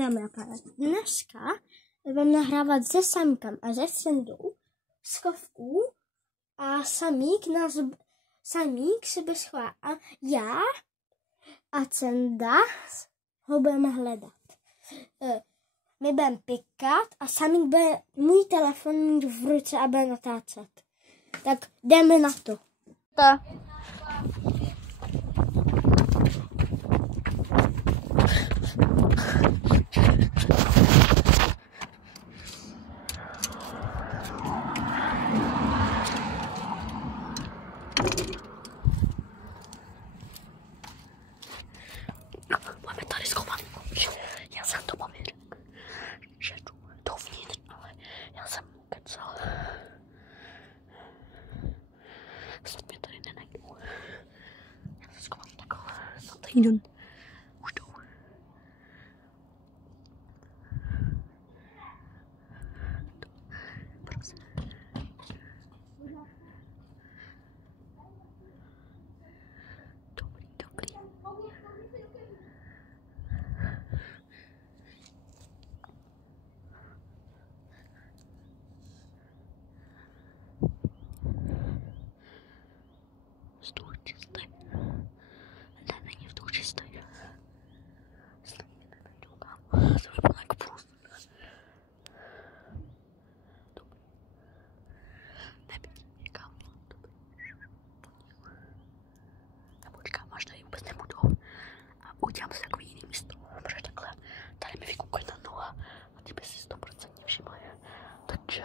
dámy a pánové, dneska vám nahrávat se Samkem a se Cendou skovku a Samík se bez chvá a já a Cenda ho budeme hledat. My budeme pikat a Samík bude můj telefon mít v ruce a bude natáčet. Tak jdeme na to. Máme tady schovaný. Já jsem to pověděl, že jdu dovnitř, ale já jsem mu kecal. Snad mě tady nenajdou. Já se schovám takhle za týden. Už jdou. Prosím. Dobrý. Stůl čistý. Ne, není v tom čistý. Jestli mě nenajdou, kámo. To by bylo jako plus. Dobrý. Nebydí mě, kámo. Dobrý. Já počkám, až tady vůbec nebudou. A udělám si takový jiný místo. Protože takhle tady mi vykoukají na noha a ty by si 100% všimli. Takže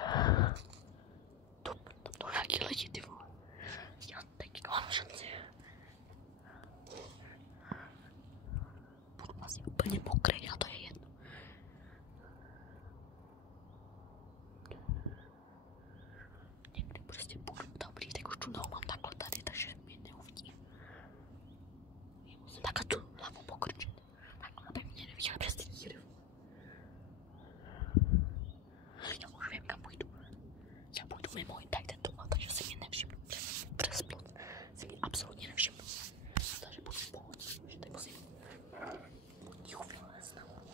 to nějaký lidi, ty vole. Já teď mám šanci. Budu asi úplně mokrý a to je jedno. Někdy prostě budu tam blíž, jak už tu nohu mám takhle tady, takže mě neuvidí. Musím takhle tu hlavu pokrčit. Takhle, aby mě neviděli přes ty díry. Já už vím, kam půjdu. Já půjdu mimo i tady ten doma, takže si mě nevšimnu. Přes plot si mě absolutně nevšimnu. Takže budu v pohodě, že tady musím vylez nahoru.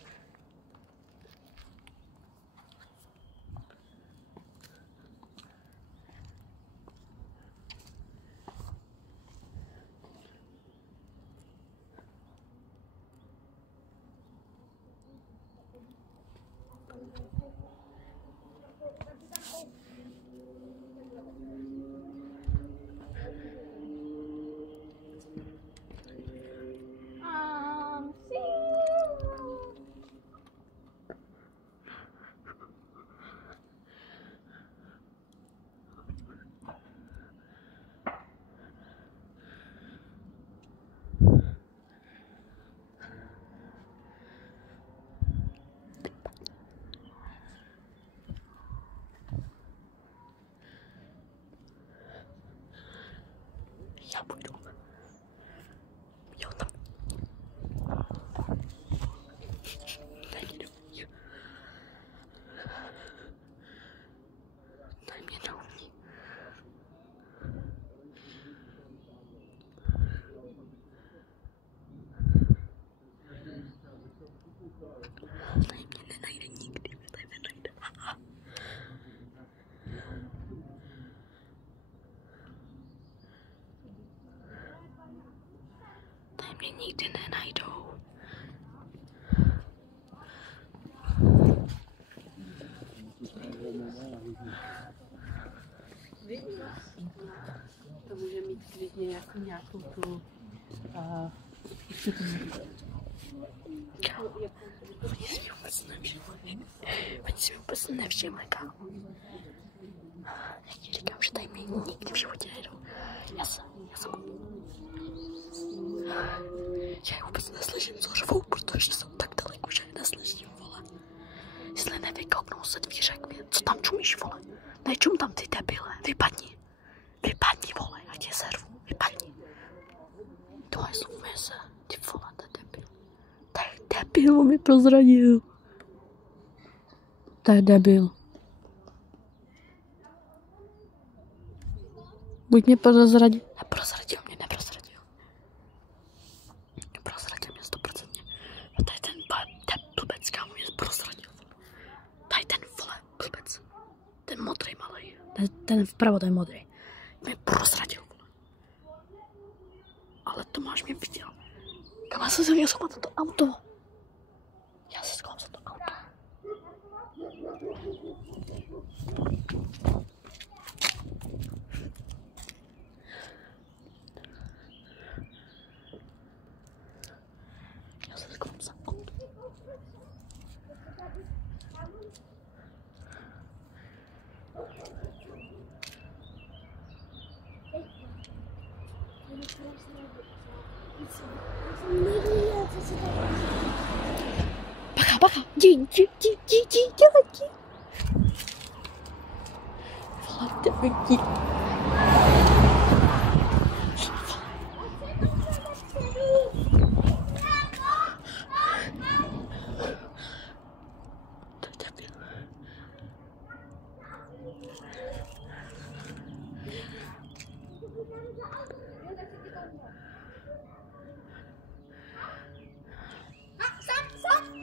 Já půjdu. Jo, tam. Tady mě neumí. Tady mě neumí. Tady mě nenajde nikdy. Tady mě nenajde. Tady mě nikdy nenajdou. To může mít klidně jako nějakou tu Oni si mě vůbec nevšimli, kámo. Já ti říkám, že tady mě nikdy v životě nejdou. Já je vůbec neslyším, co řvou, protože jsem tak daleko, že je neslyším, vole. Jestli nevykouknou se dvířek, co tam čumíš, vole? Nečum tam, ty debile, vypadni, vole, já tě servu, vypadni. Tohle slumuje se, ty vole, to je debil. To je debil, on mě prozradil. To je debil. Buď mě prozradil. Neprozradil mě. Prozradil mě 100%. A to je ten blbec, kámo, Ten vpravo, ten modrý. Mě prozradil. Ale Tomáš mě viděl. Kam já jsem se měl na to auto? Já se schovám za to auto. Já se schovám za auto. Bacha, jdi. Vole, jdi.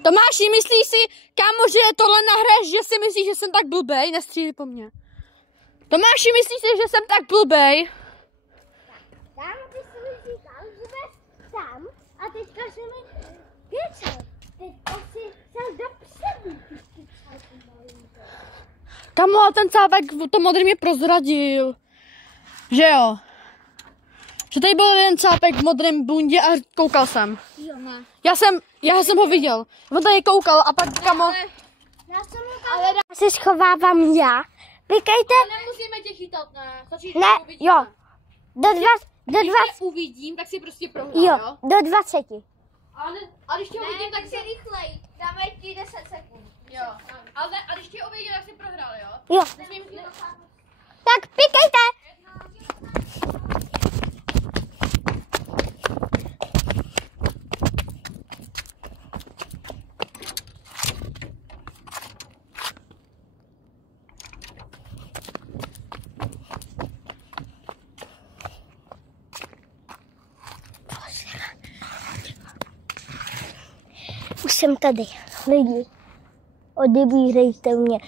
Tomáši, myslíš si, kámo, že tohle nahraješ, že si myslíš, že jsem tak blbej? Nestřílí po mně. Tomáši, myslíš si, že jsem tak blbej? Tam ty jsi mi říkal, že budeš tam a teďka se mi kečel. Teďka si šel dopředu. Kamo, a ten cápek, to modrý mě prozradil. Že jo? Že tady byl jeden cápek v modrém bundě a koukal jsem. Jo, ne. Já jsem ho viděl. On tady koukal a pak kamo... Ale já se schovávám já. Pikejte. Nemusíme tě chytat, ne? Ne, jo. Do 20. Když tě uvidím, tak si prostě prohrál, jo? Do 20. A když tě uvidím, tak si... rychlej. Dáme ti 10 sekund. Jo. A když tě uvidím, tak si prohrál, jo? Jo. Tak pikejte. Už jsem tady, lidi, odebírejte mě.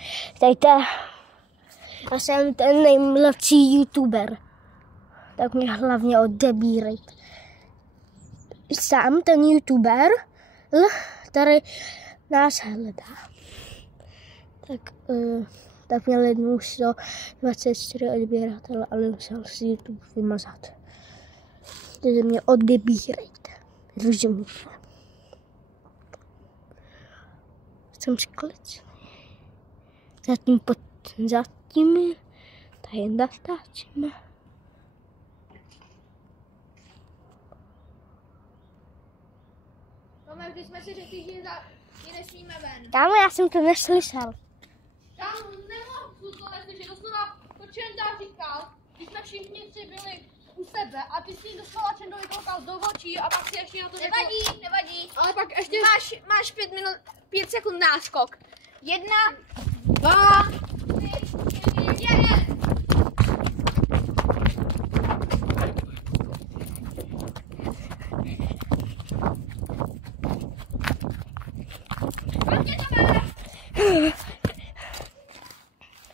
Já jsem ten nejmladší youtuber, tak mě hlavně odebírejte. Sám ten youtuber, který nás hledá. Tak měl jednou 124 odběratele, ale musel si YouTube vymazat. Takže mě odebírejte, rozumíte. Jsem skličený. Zatím tady natáčíme. Tomáš, když jsme si řekli, že nesmíme ven. Kámo, já jsem to neslyšel. Kámo, nemohu to neslyšet, doslova to Čenda říkal, když jsme všichni tři byli u sebe a ty jsi doslova Čendovi koukal do očí a pak si ještě na to řekl... Nevadí. Ale pak ještě... Máš 5 sekund náskok. 1, 2, 3, 1.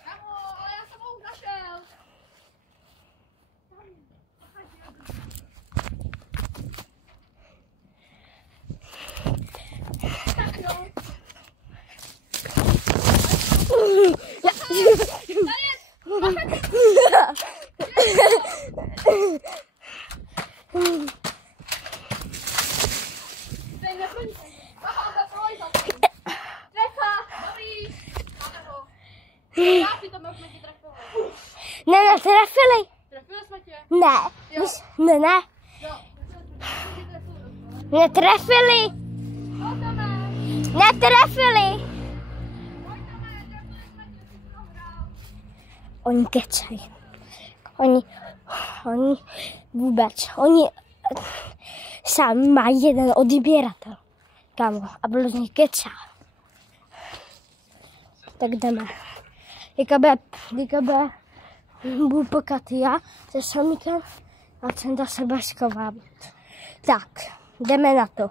Kámo, ale já jsem ho už našel. Já si to možná ti trefili. Ne, netrefili. Trefili jsme tě? Ne. Ne. Jo. Netrefili. Netrefili. Oni kecají. Oni vůbec. Oni sami mají jeden odběratel. Kámo, a bylo z nich kecá. Tak jdeme. Díka budu pokat já se Samíkem a Čenda se bude schovávat. Tak, jdeme na to.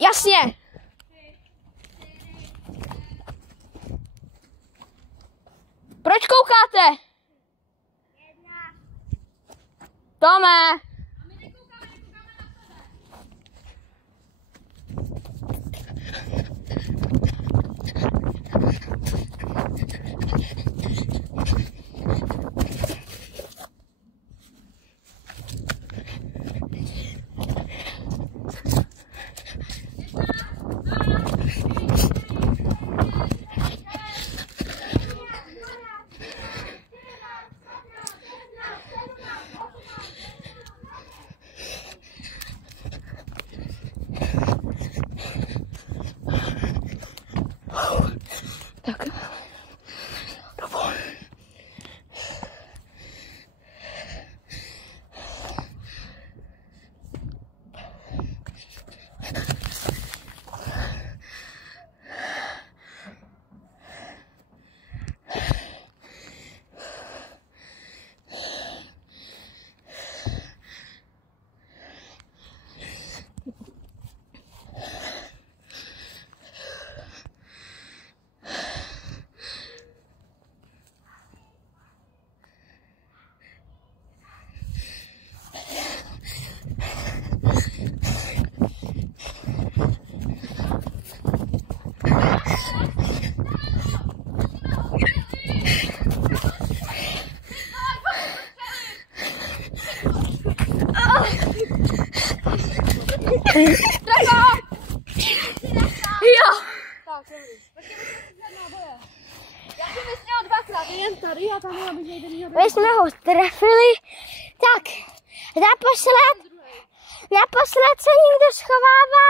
Jasně. koukáte? Tome! Tak. Dobře. Jo. Tak, dobrý. Já jsem vysněl dvakrát, jen tady a tam aby někde měl. My jsme ho trefili. Tak, naposled se někdo schovává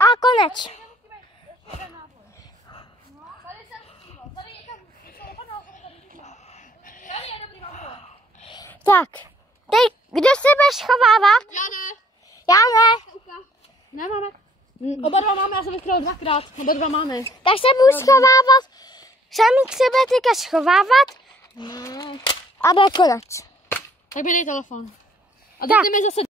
a konec. Tady jsem stříval, tady někam opadal, tady je dobrý, mám to. Tak, teď kdo se bude schovávat? Já ne. Já ne. Ne, máme. Oba dva máme, já jsem vystřelil dvakrát. Oba dva máme. Tak se budu schovávat. Sami k sebe teďka schovávat. Ne. A bude konec. Tak mi dej telefon. A Tak. jdeme zase